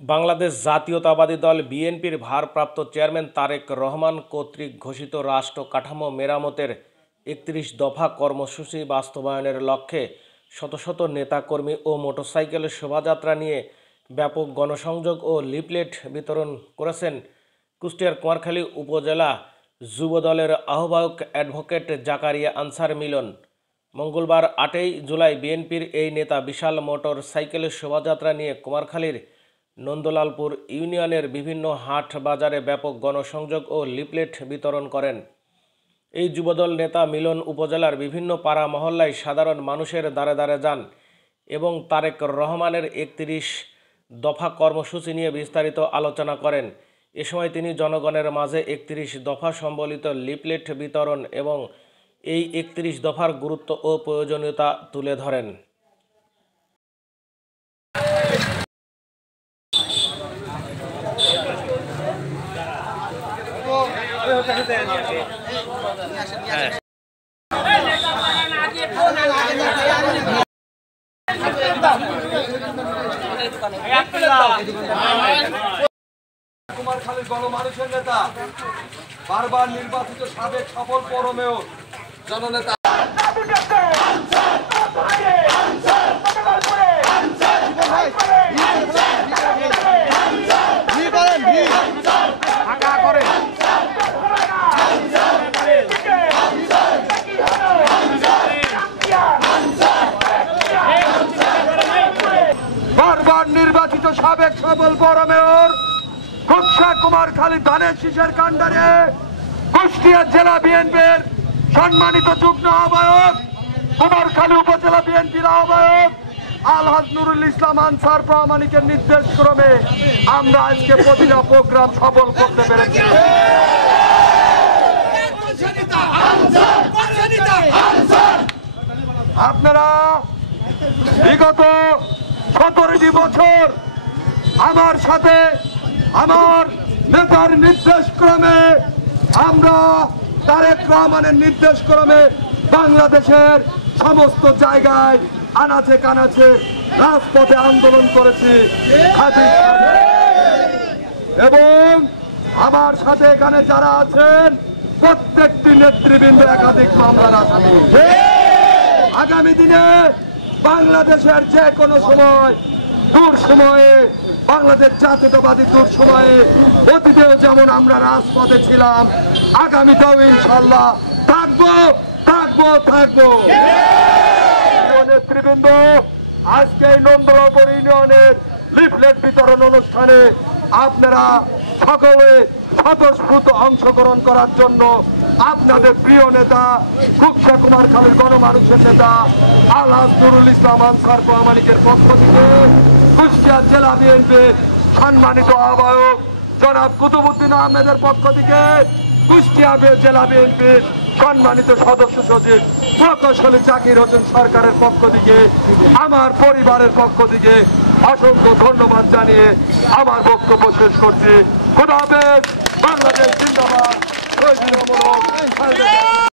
বাংলাদেশ জাতীয়তাবাদী দল বিএনপির ভারপ্রাপ্ত চেয়ারম্যান তারেক রহমান কর্তৃক ঘোষিত রাষ্ট্র কাঠামো মেরামতের ৩১ দফা কর্মসূচি বাস্তবায়নের লক্ষ্যে শত শত নেতাকর্মী ও মোটরসাইকেল শোভাযাত্রা নিয়ে ব্যাপক গণসংযোগ ও লিফলেট বিতরণ করেছেন কুষ্টিয়ার কুমারখালী উপজেলা যুবদলের আহ্বায়ক অ্যাডভোকেট জাকারিয়া আনসার মিলন। মঙ্গলবার ৮ই জুলাই বিএনপির এই নেতা বিশাল মোটর সাইকেলের শোভাযাত্রা নিয়ে কুমারখালীর নন্দলালপুর ইউনিয়নের বিভিন্ন হাট বাজারে ব্যাপক গণসংযোগ ও লিফলেট বিতরণ করেন। এই যুবদল নেতা মিলন উপজেলার বিভিন্ন পাড়া মহল্লায় সাধারণ মানুষের দ্বারে দ্বারে যান এবং তারেক রহমানের ৩১ দফা কর্মসূচি নিয়ে বিস্তারিত আলোচনা করেন। এ সময় তিনি জনগণের মাঝে ৩১ দফা সম্বলিত লিফলেট বিতরণ এবং এই ৩১ দফার গুরুত্ব ও প্রয়োজনীয়তা তুলে ধরেন। কুমারখালীর গণমানুষের নেতা, বারবার নির্বাচিত সাবেক সফল পৌর মেয়র, জননেতা বারবার নির্বাচিত সাবেক সফল পৌর মেয়র কুমারখালী ধানের শীষের কাণ্ডারে কুষ্টিয়া জেলা বিএনপির সম্মানিত যুগ্ম আহ্বায়ক, কুমারখালী উপজেলা বিএনপির আহ্বায়ক আলহাজ নুরুল ইসলাম আনসার প্রামাণিকের নির্দেশ ক্রমে আমরা আজকে প্রতিটা প্রোগ্রাম সফল করতে পেরেছি। আপনারা বিগত ১৭টি বছর আমার সাথে আমার নেতার নির্দেশ ক্রমে, আমরা তারেক রহমানের নির্দেশ ক্রমে বাংলাদেশের সমস্ত জায়গায় আনাচে কানাচে রাজপথে আন্দোলন করেছি এবং আমার সাথে এখানে যারা আছেন প্রত্যেকটি নেতৃবৃন্দ একাধিক মামলার আসামি। আগামী দিনে বাংলাদেশের যে কোনো সময় দূর সময়ে বাংলাদেশ জাতীয়তাবাদী দূর সময়ে অতীতেও যেমন আমরা রাজপথে ছিলাম, আগামীতেও ইনশাল্লাহ থাকবো। নেতৃবৃন্দ, আজকে নন্দলালপুর ইউনিয়নের লিফলেট বিতরণ অনুষ্ঠানে আপনারা সকলে স্বতঃস্ফূর্ত অংশগ্রহণ করার জন্য আপনাদের প্রিয় নেতা কুমারখালীর গণমানুষের নেতা আলহাজ নুরুল ইসলাম আনসার প্রামাণিকের পক্ষ থেকে কুষ্টিয়া জেলা বিএনপির সম্মানিত আহ্বায়ক জনাব কুতুবউদ্দিন আহমেদের পক্ষ থেকে কুষ্টিয়া জেলা বিএনপির সম্মানিত সদস্য সচিব প্রকৌশলী জাকির হোসেন সরকারের পক্ষ থেকে আমার পরিবারের পক্ষ থেকে অসংখ্য ধন্যবাদ জানিয়ে আমার বক্তব্য শেষ করছি। খোদা হাফেজ। বাংলাদেশ জিন্দাবাদ।